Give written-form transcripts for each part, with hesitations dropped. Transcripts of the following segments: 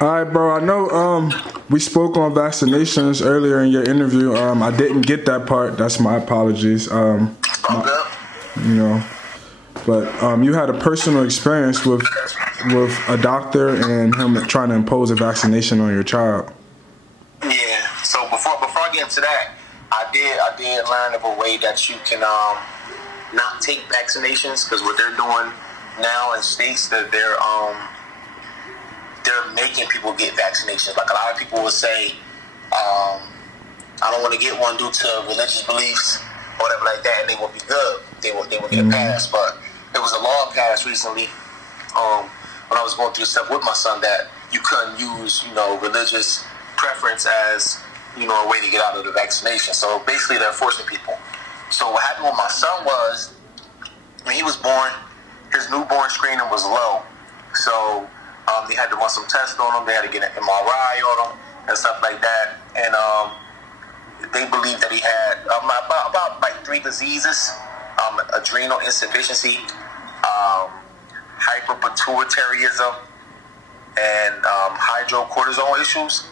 All right, bro. I know we spoke on vaccinations earlier in your interview. I didn't get that part. That's my apologies. You know, but you had a personal experience with a doctor and him trying to impose a vaccination on your child. Yeah. So before I get into that, I did learn of a way that you can not take vaccinations, because what they're doing now in states that they're making people get vaccinations. Like a lot of people will say, I don't want to get one due to religious beliefs or whatever like that, and they will be good. They will get a pass. But there was a law passed recently when I was going through stuff with my son that you couldn't use, religious preference as, a way to get out of the vaccination. So basically they're forcing people. So what happened with my son was, when he was born, his newborn screening was low. So they had to run some tests on him. They had to get an MRI on him and stuff like that. And they believed that he had about like 3 diseases: adrenal insufficiency, hyperpituitarism, and hydrocortisone issues,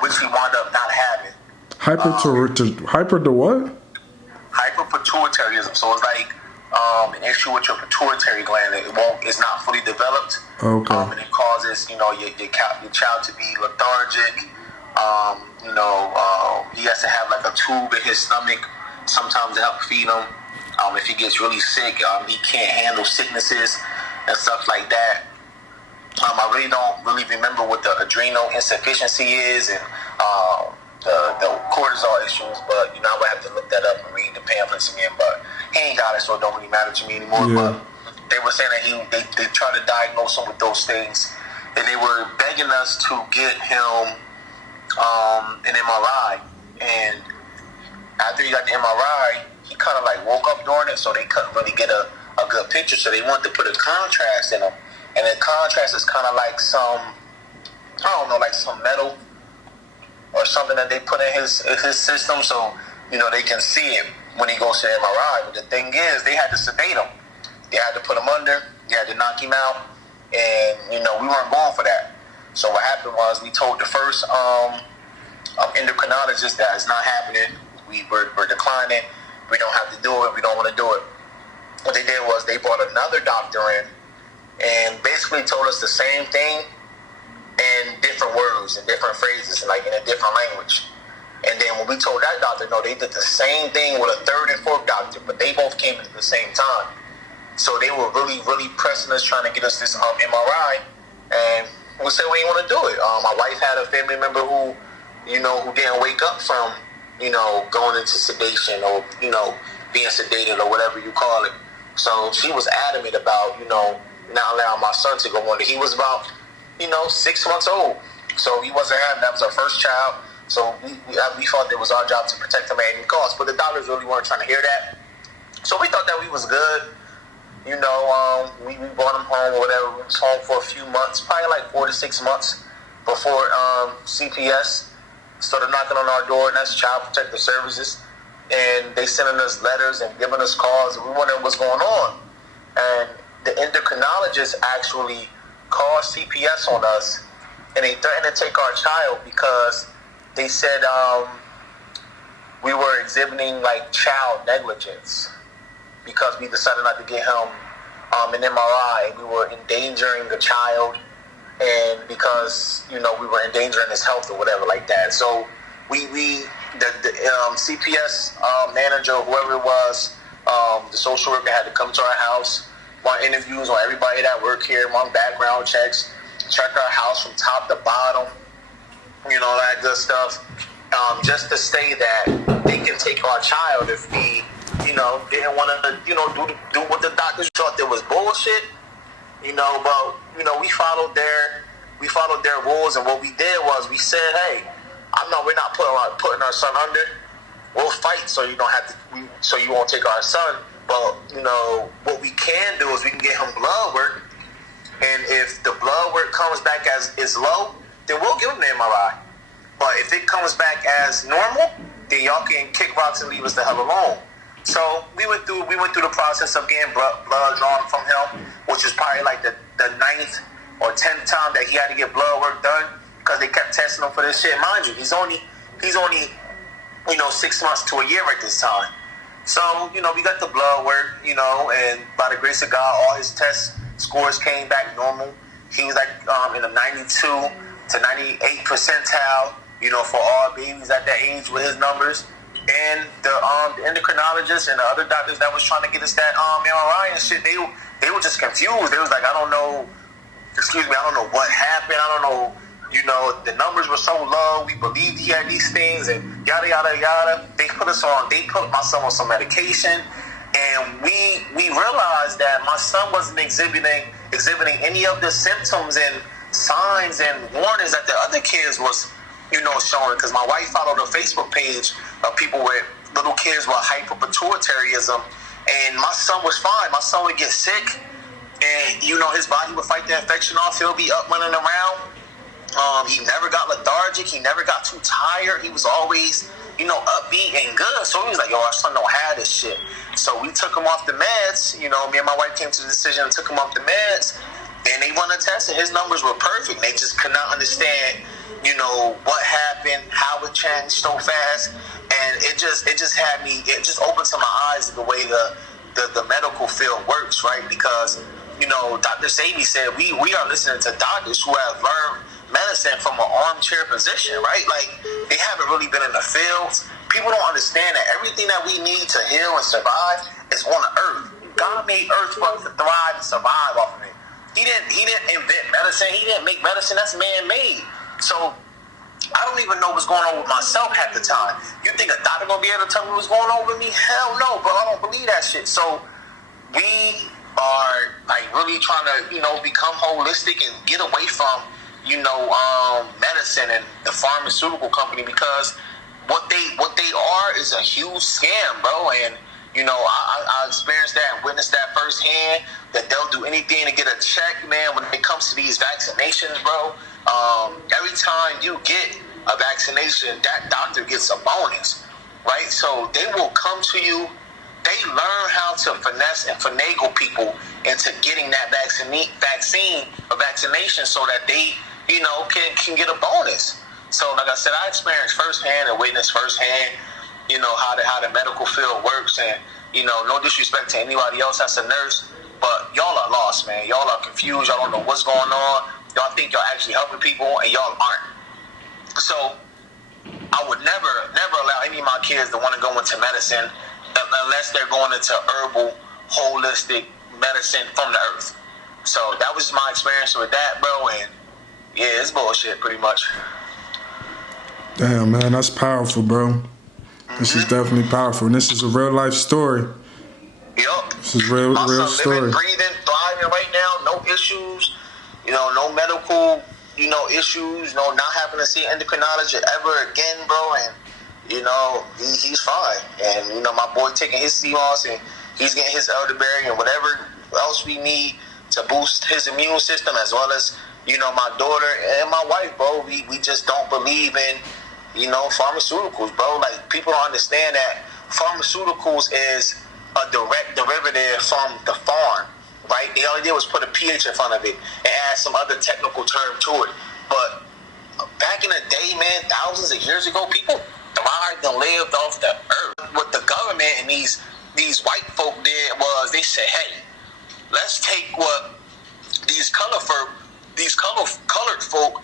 which he wound up not having. Hyper to what? Hyperpituitarism. So it's like an issue with your pituitary gland. It's not fully developed. Okay. And it causes, your child to be lethargic. He has to have like a tube in his stomach sometimes to help feed him. If he gets really sick, he can't handle sicknesses and stuff like that. I really don't remember what the adrenal insufficiency is and the cortisol issues, but I would have to look that up and read the pamphlets again. But he ain't got it, so it don't really matter to me anymore. Yeah. But they were saying that they tried to diagnose him with those things, and they were begging us to get him an MRI. And after he got the MRI, he kind of like woke up during it, so they couldn't really get a good picture. So they wanted to put a contrast in him, and the contrast is kind of like some metal or something that they put in his system, so they can see it when he goes to the MRI. But the thing is, they had to sedate him. They had to put him under. They had to knock him out, and we weren't going for that. So what happened was, we told the first endocrinologist that it's not happening. We're declining. We don't have to do it. We don't want to do it. What they did was they brought another doctor in and basically told us the same thing in different words and different phrases, like in a different language. And then when we told that doctor, no, they did the same thing with a third and fourth doctor, but they both came in at the same time. So they were really, really pressing us, trying to get us this MRI, and we said we didn't want to do it. My wife had a family member who didn't wake up from, going into sedation or, being sedated or whatever you call it. So she was adamant about, not allowing my son to go on. He was about, 6 months old. So he wasn't having, that was our first child. So we thought it was our job to protect him at any cost. But the doctors really weren't trying to hear that. So we thought that we was good. We brought him home or whatever. We was home for a few months, probably like 4 to 6 months before CPS started knocking on our door, and that's Child Protective Services. And they sending us letters and giving us calls, and we wondering what's going on. And the endocrinologist actually called CPS on us, and they threatened to take our child because they said we were exhibiting like child negligence because we decided not to get him an MRI. We were endangering the child, and because we were endangering his health or whatever like that. So the CPS manager, whoever it was, the social worker had to come to our house, run interviews on everybody that work here, run background checks, check our house from top to bottom, that good stuff, just to say that they can take our child if we, didn't want to, do what the doctors thought that was bullshit, but, we followed their rules, and what we did was we said, hey, we're not putting our son under. We'll fight so you don't have to, so you won't take our son. But what we can do is we can get him blood work, and if the blood work comes back as is low, then we'll give him the MRI. But if it comes back as normal, then y'all can kick rocks and leave us the hell alone. So we went through the process of getting blood drawn from him, which is probably like the ninth or 10th time that he had to get blood work done because they kept testing him for this shit. Mind you, he's only 6 months to a year at this time. So, we got the blood work, and by the grace of God, all his test scores came back normal. He was like in the 92 to 98 percentile, for all babies at that age with his numbers. And the endocrinologists and the other doctors that was trying to get us that MRI and shit, they were just confused. They was like, I don't know what happened. I don't know. The numbers were so low. We believed he had these things and yada yada yada. They put my son on some medication, and we realized that my son wasn't exhibiting any of the symptoms and signs and warnings that the other kids was showing. Because my wife followed a Facebook page of people with little kids with hyperpituitarism, and my son was fine. My son would get sick, and his body would fight the infection off. He'll be up running around. He never got lethargic. He never got too tired. He was always, upbeat and good. So he was like, our son don't have this shit. So we took him off the meds. Me and my wife came to the decision and took him off the meds. And they run a test, and his numbers were perfect. They just could not understand, what happened, how it changed so fast. And it just opened to my eyes the way the medical field works, right? Because, Dr. Sadie said we are listening to doctors who have learned medicine from an armchair position, right? Like, they haven't really been in the fields. People don't understand that everything that we need to heal and survive is on the earth. God made earth for us to thrive and survive off of it. He didn't invent medicine. He didn't make medicine. That's man-made. So I don't even know what's going on with myself half the time. You think a doctor gonna be able to tell me what's going on with me? Hell no, bro. I don't believe that shit. So we are like really trying to, become holistic and get away from medicine and the pharmaceutical company, because what they are is a huge scam, bro. And I experienced that and witnessed that firsthand, that they'll do anything to get a check, man, when it comes to these vaccinations, bro. Every time you get a vaccination, that doctor gets a bonus, right? So they will come to you. They learn how to finesse and finagle people into getting that vaccination so that they can get a bonus. So like I said, I experienced firsthand and witnessed firsthand, how the medical field works. And, no disrespect to anybody else that's a nurse, but y'all are lost, man. Y'all are confused. Y'all don't know what's going on. Y'all think y'all actually helping people, and y'all aren't. So I would never allow any of my kids to want to go into medicine unless they're going into herbal, holistic medicine from the earth. So that was my experience with that, bro. And yeah, it's bullshit, pretty much. Damn, man, that's powerful, bro. This is definitely powerful. And this is a real life story. Yup. This is real story. Living, breathing, thriving right now. No issues. No medical, issues. Not having to see an endocrinologist ever again, bro. And he's fine. And my boy taking his CMOS, and he's getting his elderberry and whatever else we need to boost his immune system, as well as my daughter and my wife, bro. We just don't believe in pharmaceuticals, bro. Like, people don't understand that pharmaceuticals is a direct derivative from the farm, right? They only did was put a pH in front of it and add some other technical term to it. But back in the day, man, thousands of years ago, people thrived and lived off the earth. What the government and these white folk did was they said, hey, let's take what these colored folk,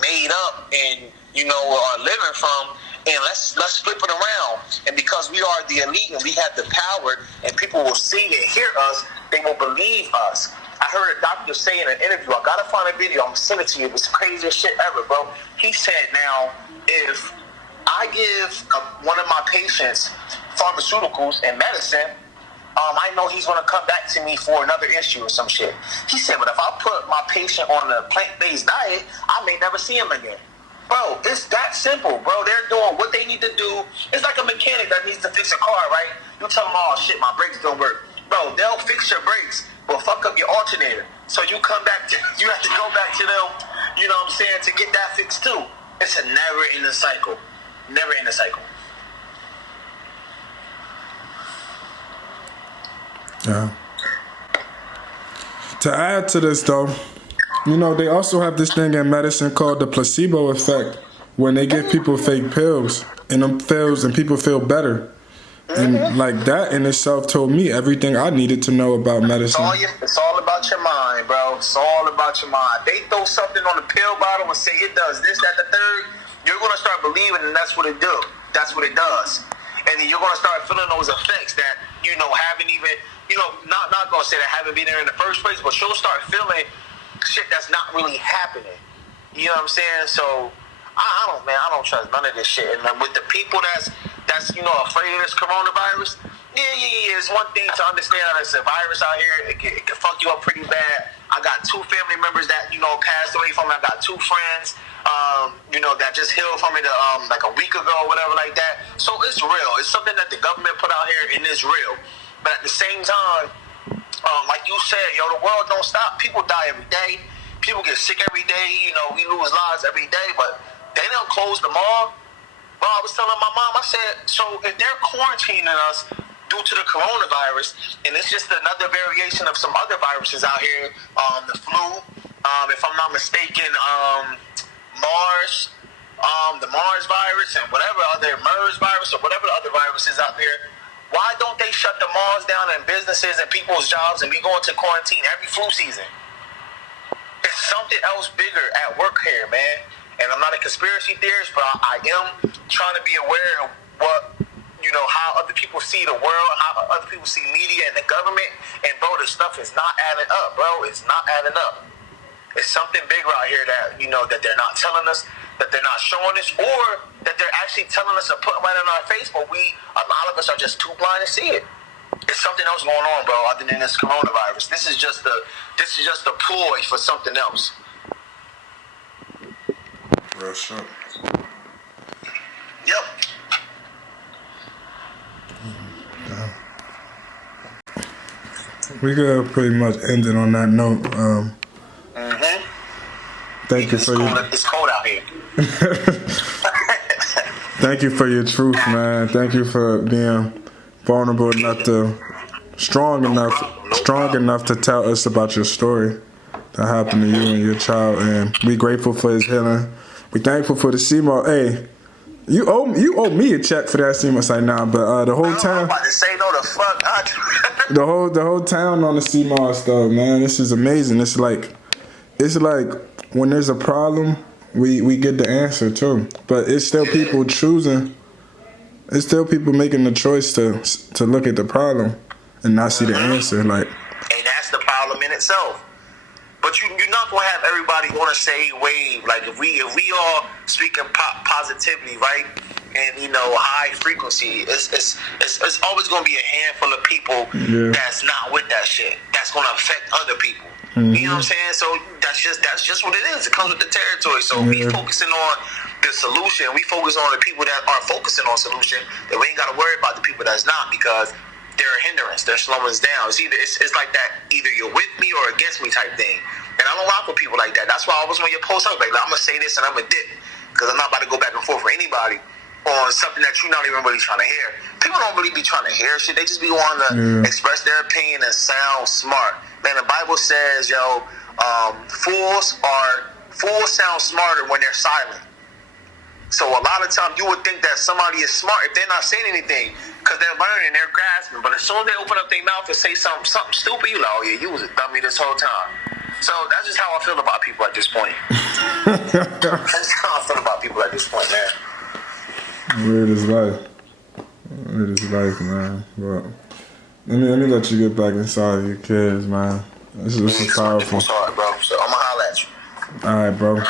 made up and, are living from, and let's flip it around. And because we are the elite and we have the power, and people will see and hear us, they will believe us. I heard a doctor say in an interview, I gotta find a video, I'm gonna send it to you, it's the craziest shit ever, bro. He said, now, if I give one of my patients pharmaceuticals and medicine, I know he's going to come back to me for another issue or some shit. He said, but if I put my patient on a plant-based diet, I may never see him again. Bro, it's that simple, bro. They're doing what they need to do. It's like a mechanic that needs to fix a car, right? You tell them, oh, shit, my brakes don't work. Bro, they'll fix your brakes, but fuck up your alternator. So you have to go back to them, to get that fixed too. It's a never-ending cycle. Never-ending cycle. Yeah. To add to this, though, You know, they also have this thing in medicine called the placebo effect, when they give people fake pills, and people feel better. And like that in itself told me everything I needed to know about medicine. It's all about your mind, bro. It's all about your mind. They throw something on the pill bottle and say it does this, that, the third. You're gonna start believing, and that's what it do. That's what it does. And then you're gonna start feeling those effects that haven't even not gonna say that haven't been there in the first place, but you'll start feeling shit that's not really happening. You know what I'm saying? So I don't trust none of this shit. And with the people that's afraid of this coronavirus, yeah. It's one thing to understand that it's a virus out here. It can fuck you up pretty bad. I got 2 family members that passed away from it. I got 2 friends that just healed from it like a week ago or whatever like that. So it's real. It's something that the government put out here, and it's real. But at the same time, like you said, the world don't stop. People die every day. People get sick every day. We lose lives every day. But they don't close the mall. Well, I was telling my mom, I said, so if they're quarantining us due to the coronavirus, and it's just another variation of some other viruses out here, the flu, if I'm not mistaken, the Mars virus, and whatever other MERS virus or whatever other viruses out there, why don't they shut the malls down and businesses and people's jobs and we go into quarantine every flu season? It's something else bigger at work here, man. And I'm not a conspiracy theorist, but I am trying to be aware of what, how other people see the world, how other people see media and the government. And, bro, this stuff is not adding up, bro. It's not adding up. It's something bigger out here that, that they're not telling us, that they're not showing us, or that they're actually telling us and putting right in our face, but a lot of us are just too blind to see it. There's something else going on, bro, other than this coronavirus. This is just a ploy for something else. Real shit. Yep. We could pretty much end it on that note. Thank you for It's cold out here. Thank you for your truth, man. Thank you for being vulnerable enough strong enough to tell us about your story that happened to you and your child. And we grateful for his healing. We thankful for the CMO. Hey, you owe me a check for that CMO site now, but the whole town. I'm about to say no the fuck. the whole town on the CMO stuff, man. This is amazing. It's like when there's a problem, we get the answer too. But it's still people choosing. It's still people making the choice to look at the problem and not see the answer. Like, and that's the problem in itself. But you're not gonna have everybody on the same wave. Like if we all speaking positivity, right, and high frequency, it's always gonna be a handful of people that's not with that shit. That's gonna affect other people. Mm-hmm. You know what I'm saying? So that's just what it is. It comes with the territory. So we focusing on the solution. We focus on the people that are focusing on solution. That we ain't gotta worry about the people that's not, because they're a hindrance. They're slowing us down. It's like that. Either you're with me or against me type thing. And I don't rock with people like that. That's why I was on your post. I was like, I'm gonna say this and I'm gonna dip, because I'm not about to go back and forth with anybody on something that you're not even really trying to hear. People don't really be trying to hear shit. They just be wanting to express their opinion and sound smart. Man, the Bible says, fools sound smarter when they're silent. So a lot of times you would think that somebody is smart if they're not saying anything, because they're learning, they're grasping. But as soon as they open up their mouth and say something stupid, you like, oh yeah, you was a dummy this whole time. So that's just how I feel about people at this point. That's how I feel about people at this point, man. Weird is life. Weird is life, man. But let me let you get back inside your kids, man. This is powerful. Sorry, bro. So I'm gonna holler at you. All right, bro.